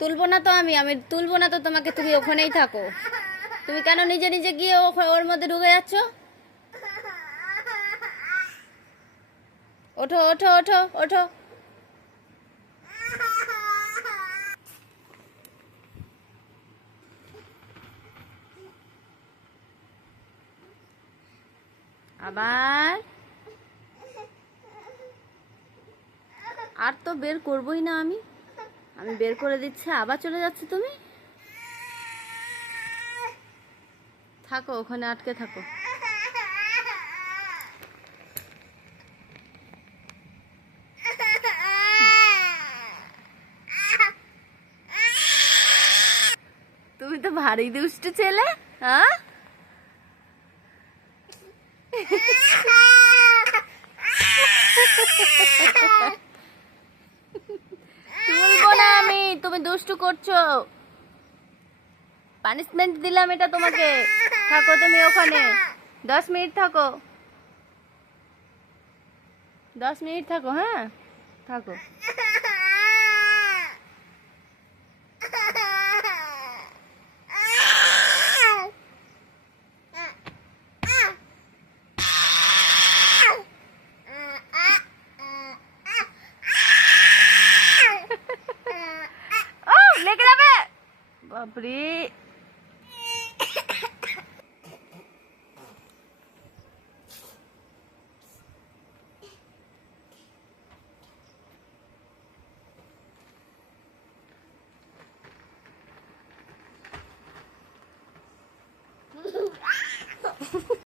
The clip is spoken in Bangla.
তুলবো না তো, আমি তুলবো না তো তোমাকে, তুমি ওখানেই থাকো। তুমি কেন নিজে নিজে গিয়ে ওর মধ্যে ঢুকে যাচ্ছ? ওঠো ওঠো ওঠো ওঠো। আবার আর তো বের করবোই না আমি, আমি বের করে দিচ্ছি, আবার চলে যাচ্ছে তুমি। থাকো ওখানে, আটকে থাকো। তুমি তো ভারী দুষ্টু ছেলে। হ্যাঁ, তুলবো না আমি, তুমি দুষ্টু করছো। পানিশমেন্ট দিলাম এটা তোমাকে। থাকো তুমি ওখানে, 10 মিনিট থাকো, 10 মিনিট থাকো। হ্যাঁ থাকো।